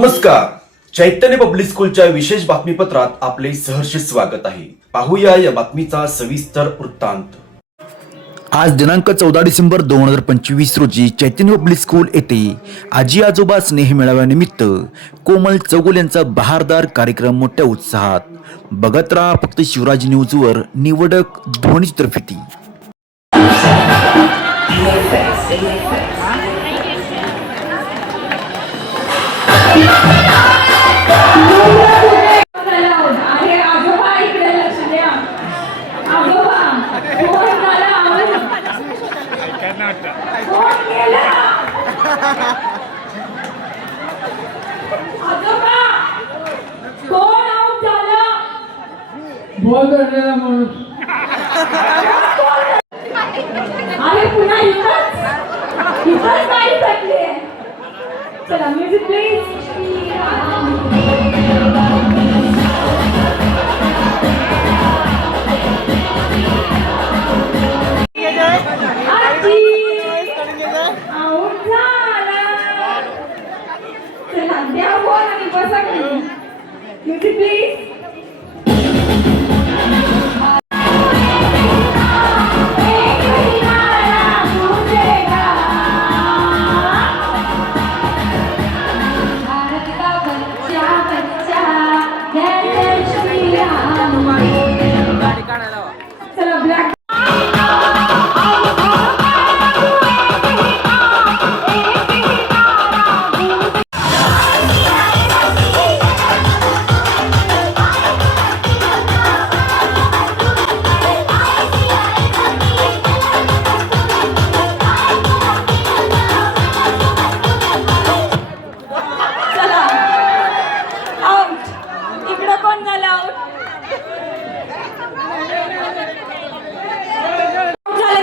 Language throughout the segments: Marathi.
नमस्कार. चैतन्य पब्लिक स्कूलच्या विशेष बातमीपत्रात आपले सहर्ष स्वागत आहे. पाहूया या बातमीचा सविस्तर वृत्तांत. आज दिनांक 14 डिसेंबर 2025 रोजी चैतन्य पब्लिक स्कूल येथे आजी आजोबा स्नेह मेळाव्यानिमित्त कोमल चौगुल यांचा बहारदार कार्यक्रम मोठ्या उत्साहात. बघत राहा फक्त शिवराज न्यूजवर. निवडक ध्वनी चित्रफिती. बोल करलेला माणूस अरे पुन्हा इथंच गाडी पडली. चला म्युझिक प्लीज. चला द्या बोल आणि बसा. Music please. चला ब्लॅक.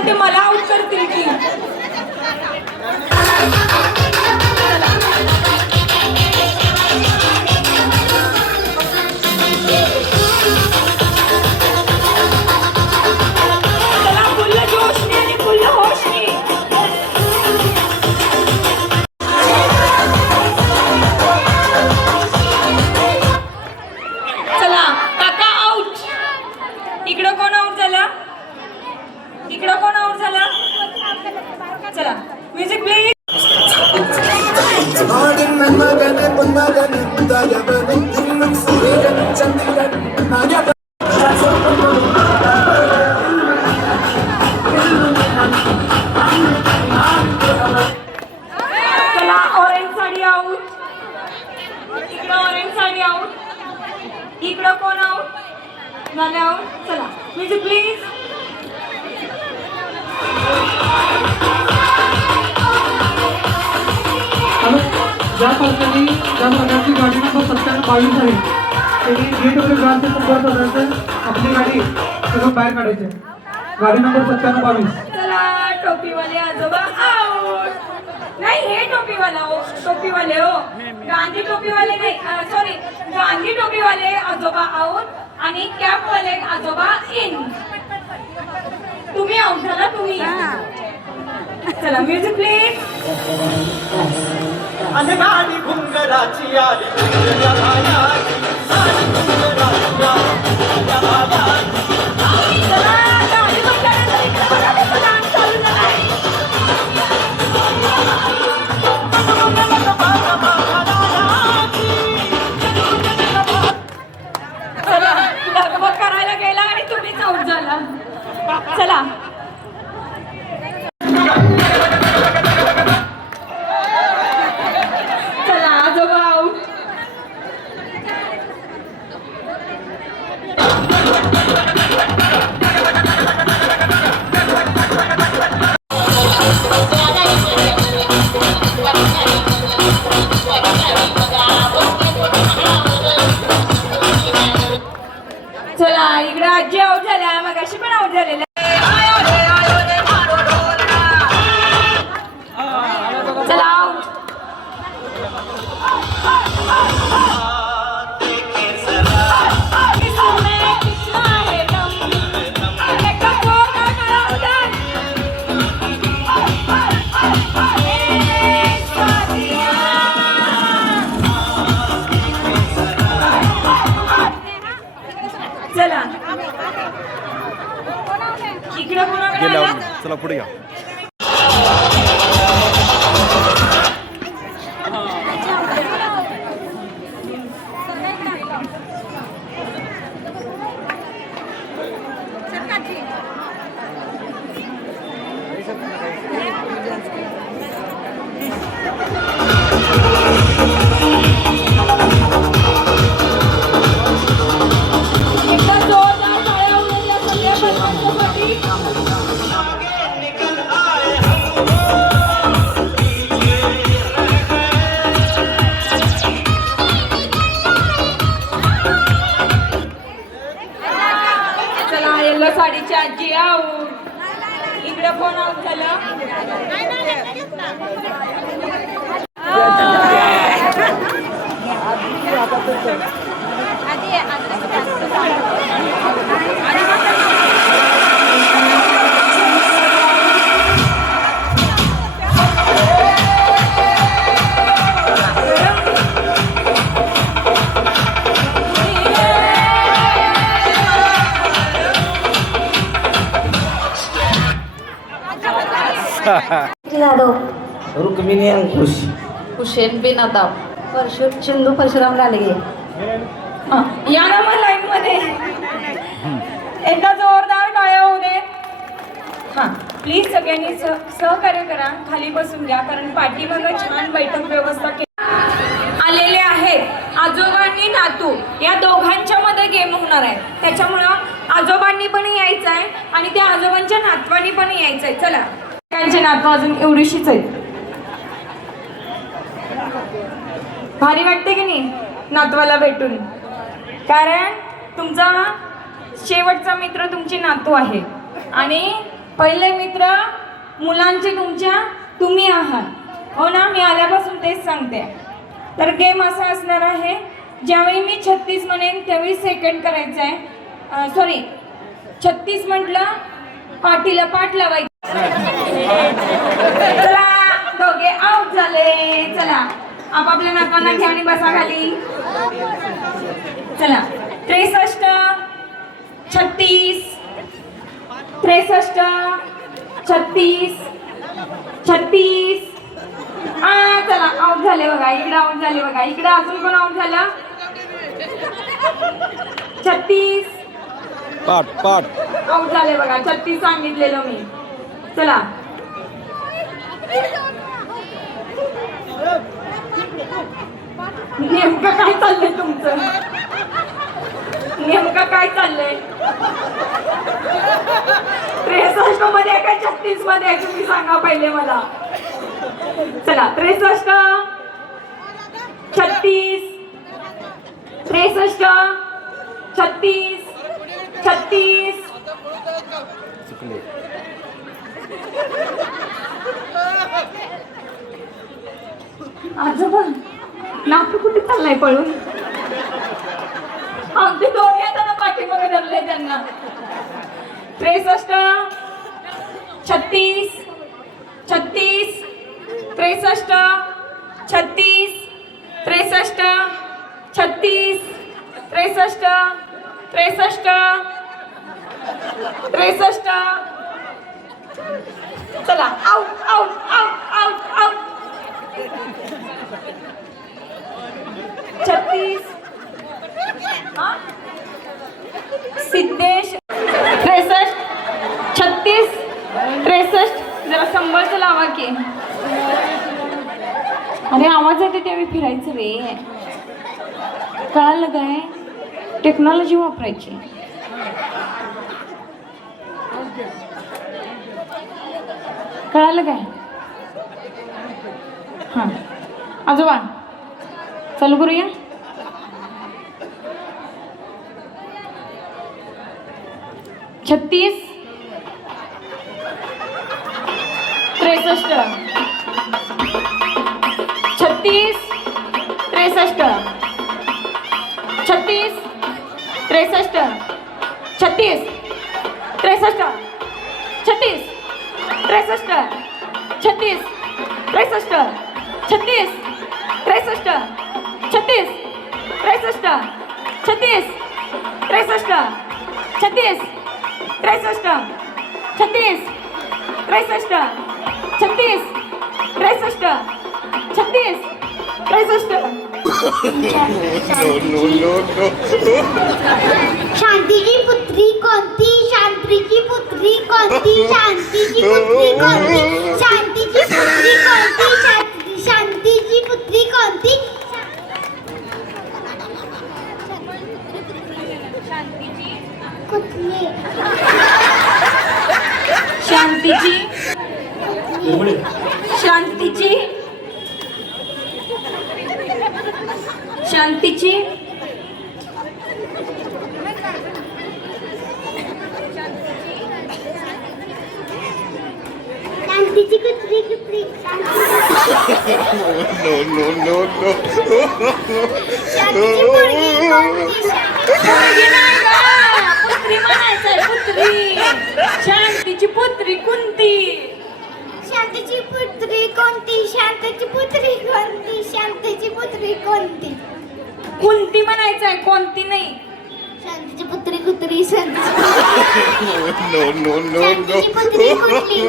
ते मला आउट करतील की. चला फुल्ल जोशने आणि फुल्ल होशने. चला काका आउट. इकडं कोण आउट झाला? इकडं कोण आउट झाला? चला म्युझिक प्लीज. चला ऑरेंज साडी आउट. इकडं ऑरेंज साडी आउट. इकडं कोण आउट झाले? आउट. चला म्युझिक प्लीज. ज्या पालकांनी ज्या प्रकारची गाडी नंबर 9722 आहे त्यांनी गेट वगैरे ग्रामचे संपर्क साधायचं. आपली गाडी सगळं बाहेर काढायची. गाडी नंबर 9722. चला टोपीवाले आजोबा आउट. नाही हे टोपीवाला हो. टोपीवाले हो. गांधी टोपीवाले नाही. सॉरी गांधी टोपीवाले आजोबा आउट आणि कॅपवाले आजोबा इन. तुम्ही आउट झाला. तुम्ही चला म्युझिक प्लीज. आणि गाडी घुंगराची आली घुंगराची आली. चला गाडी बसल्यानंतर इकडे बघा कसं डान्स चालू झालाय. चला लगबग करायला गेला आणि तुम्हीच आउट झाला. चला चला आजोबा आउट. चला इकडे आजी आउट झाल्या. मगाशी पण आउट झालेल्या. इकडं कोणाकडे आला? चला पुढे घ्या. एकदा जोरदार टाळ्या होऊन या सगळ्या बालकांसाठी. चला येल्लो साडीची आजी आऊट. इकडं कोण आऊट झालं? जाधव रुक्मिणी अंकुश हुसेन बिन अताब सिंधू परशुराम लांडगे या ना मग लाईन मध्ये एकदा जोरदार टाळ्या होऊ दे. हा प्लीज सगळ्यांनी सहकार्य करा. खाली बसून घ्या कारण पाठीमागं छान बैठक व्यवस्था आलेले आहेत. आजोबांनी नातू या दोघांच्या मध्ये गेम होणार आहे. त्याच्यामुळं आजोबांनी पण यायचं आहे आणि त्या आजोबांच्या नातवांनी पण यायचं आहे. चला त्यांचे नातू अजून एवढीशीच आहेत. भारी वाटते की नाही नातवाला भेटून, कारण तुमचा शेवटचा मित्र तुमची नातू आहे आणि पहिले मित्र मुलांचे तुमच्या तुम्ही आहात. हो ना, मी आल्यापासून तेच सांगते. तर गेम असा असणार आहे, ज्यावेळी मी 36 म्हणेन त्यावेळी सेकंड करायचं आहे. सॉरी 36 म्हटलं पाठीला पाठ लावायची. चला दोघे आउट झाले. चला आपापल्या नाकांना घ्या आणि बसा खाली. चला 63 36 63 36 36. हा चला आउट झाले बघा. इकडे आउट झाले बघा. इकडे अजून कोण आउट झालं? 36 पाठ आउट झाले बघा. 36 सांगितलेलं मी. चला नेमकं काय चाललंय तुमचं? नेमकं काय चाललंय? 63 मध्ये काय 36 मध्ये आहे तुम्ही सांगा पहिले मला. चला 63 36 63 36 36. आजोबा नातू कुठे चाललाय पळून? आमचे डोळे आता पाठीमागे धरले त्यांना. 63 36 36 63 36 63 36 63 63 63. चला out out out out out. 36 Siddhesh 63 36 63. जरा संभळचं लावा की. अरे आवाज येते त्यावेळी फिरायचं रे. कळालं काय? टेक्नॉलॉजी वापरायची. कळालं काय? हां आजोबा चालू करूया. छत्तीस 63 36 63 36 63 36 63 36 63 36 63 36 63 36 63 36 63 छत्तीस 63 छत्तीस 63 छत्तीस 63 छत्तीस 63 शांतीची पुत्री कोणती शांतीची पुत्री कोणती शांतीची पुत्री कोणती शांतीची पुत्री कोणती शांतीची पुत्री कोणती कुठली शांतीची शांतीची शांतीची शांतीची कुत्री कुत्री शांतीची पोरगी कोणती पोरगी नाही गं, पुत्री म्हणायचंय पुत्री शांतीची पुत्री कुंती शांतीची पुत्री कोणती शांतीची पुत्री कोणती शांतीची पुत्री कोणती कुंती म्हणायचंय कोणती नाही शांतीची पुत्री कुत्री शांतीची पुत्री कुठली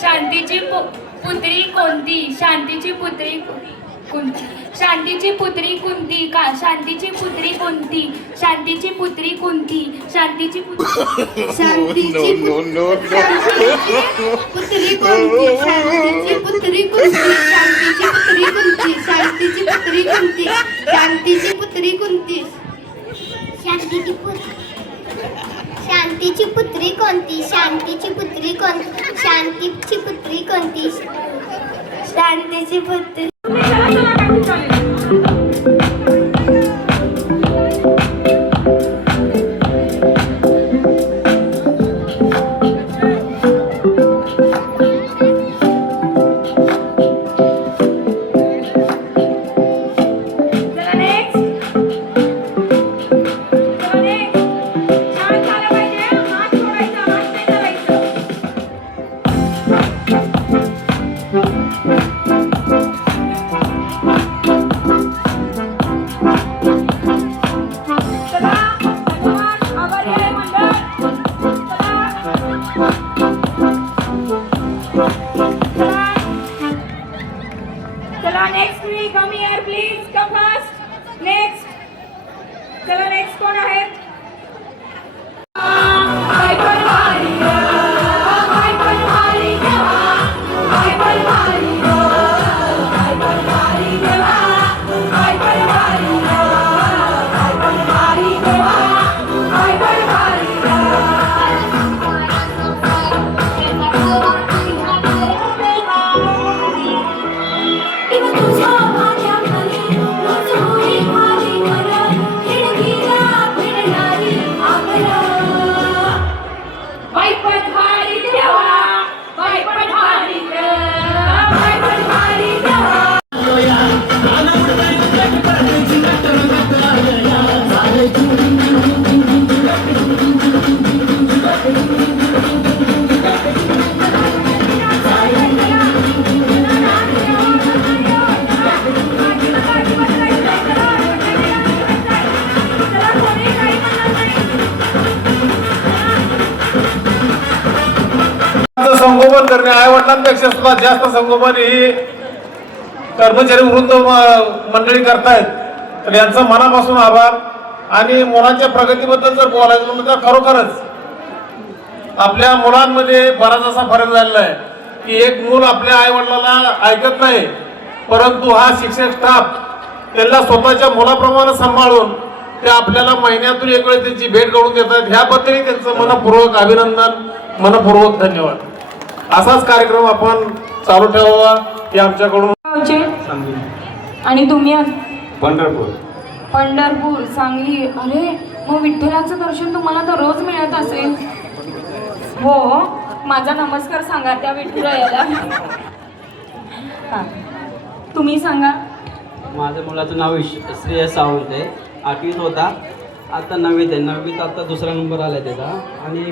शांतीची पुत्री कोणती शांतीची पुत्री कोणती शांतीची पुत्री कोणती का शांतीची पुत्री कोणती शांतीची पुत्री कोणती शांतीची शांतीची पुत्री कोणती शांतीची पुत्री कोणती शांतीची पुत्री कोणती शांतीची पुत्री कोणती शांतीची पुत्री कोणती शांतीची पुत्री शांतीची पुत्री कोणती शांतीची पुत्री कोणती शांतीची पुत्री कोणती शांतीची पुत्री चला next me come here please come fast next चला नेक्स्ट कोण आहे बाय बाय भारी बाय बाय भारी बाय बाय भारी बाय बाय भारी बाय बाय भारी बाय बाय भारी बाय बाय भारी संगोपन करणे आई वडिलांपेक्षा सुद्धा जास्त संगोपन ही कर्मचारी वृंद मंडळी करतायत तर यांचा मनापासून आभार आणि मुलांच्या प्रगतीबद्दल जर बोलायचं म्हणलं तर खरोखरच आपल्या मुलांमध्ये बराच असा फरक झालेला आहे की एक मूल आपल्या आई वडिलांना ऐकत नाही परंतु हा शिक्षक स्टाफ त्यांना स्वतःच्या मुलाप्रमाणे सांभाळून ते आपल्याला महिन्यातून एक वेळ त्यांची भेट घडवून देतात ह्याबद्दलही त्यांचं मनपूर्वक अभिनंदन मनपूर्वक धन्यवाद असाच कार्यक्रम आपण चालू ठेवावा हे आमच्याकडून आणि तुम्ही पंढरपूर पंढरपूर सांगली अरे मग विठ्ठलाचं दर्शन तुम्हाला तर रोज मिळत असेल हो माझा नमस्कार सांगा त्या विठुरायाला तुम्ही सांगा माझ्या मुलाचं नाव श्रेयस सावंत आहे 8वीत होता आता 9वीत आहे. 9वीत आता दुसरा नंबर आला आहे त्याचा. आणि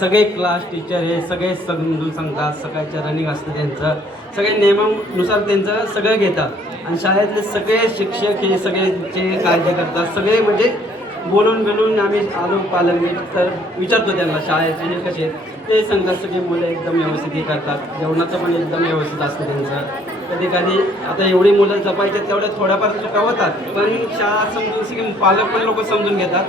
सगळे क्लास टीचर हे सगळे समजून सांगतात. सकाळच्या रनिंग असतं त्यांचं, सगळे नियमानुसार त्यांचं सगळं घेतात. आणि शाळेतले सगळे शिक्षक हे सगळ्यांचे काळजी करतात. सगळे म्हणजे बोलून आम्ही आलो पालक तर विचारतो त्यांना शाळेचे हे कसे आहेत. ते सांगतात सगळे मुलं एकदम व्यवस्थित हे करतात. जेवणाचं पण एकदम व्यवस्थित असतं त्यांचं. कधी कधी आता एवढी मुलं जपायचे तेवढ्या थोड्याफार चुका होतात, पण शाळा समजून सगळे पालक पण लोक समजून घेतात.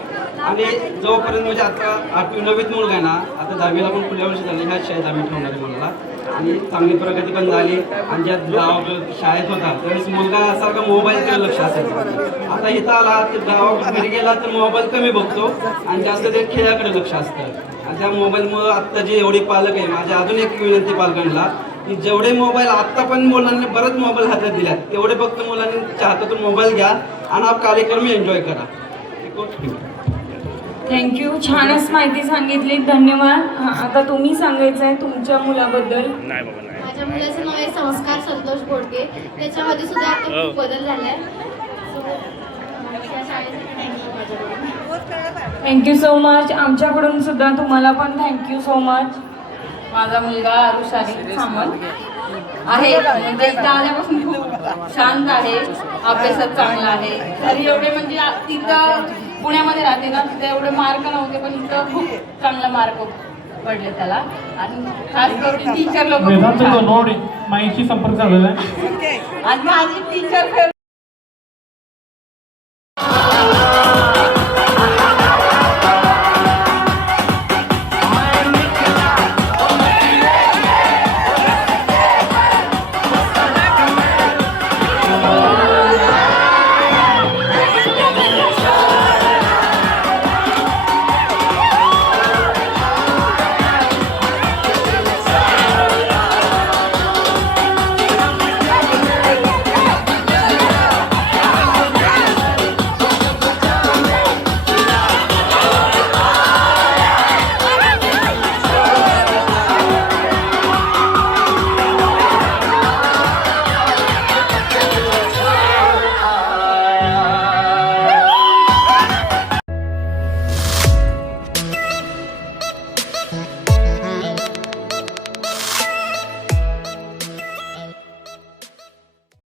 आणि जोपर्यंत म्हणजे आता 8वी 9वीत मुलगा आहे ना, आता 10वीला पण पुढल्या वर्षी झाली ह्याच शाळेत आम्ही ठेवणार आहे मुलाला. आणि चांगली प्रगती पण झाली. आणि ज्या गावाकडे शाळेत होता त्यावेळेस मुलगा सारखा मोबाईलकडे लक्ष असायचं. आता इथं आला तर गावाकडे घरी गेला तर मोबाईल कमी बघतो आणि जास्त ते खेळाकडे लक्ष असतं. आणि त्या मोबाईलमुळं आत्ता जे एवढे पालक आहे, माझी अजून एक विनंती पालकांना की जेवढे मोबाईल आत्ता पण मुलांनी बरेच मोबाईल हातात दिल्यात, तेवढे फक्त मुलांनी हातातून मोबाईल घ्या आणि हा कार्यक्रम एन्जॉय करा. थँक्यू. छानच माहिती सांगितली, धन्यवाद. आता तुम्ही सांगायचं आहे तुमच्या मुलाबद्दल. माझ्या मुलाचं नाव आहे संस्कार संतोष बोडके. त्याच्यामध्ये सुद्धा आता खूप बदल झाला आहे. Thank you so much. आमच्याकडून सुद्धा तुम्हाला पण थँक्यू सो मच. माझा मुलगा ऋषाली सामंत आहे, म्हणजे इथं आल्यापासून खूप शांत आहे, अभ्यासात चांगला आहे. तरी एवढे म्हणजे तिथं पुण्यामध्ये राहते ना, तिथं एवढे मार्क नव्हते, पण इथं खूप चांगला मार्क पडले त्याला. आणि खास करून टीचर लोक माहिती संपर्क झालेला आहे. आणि माझी टीचर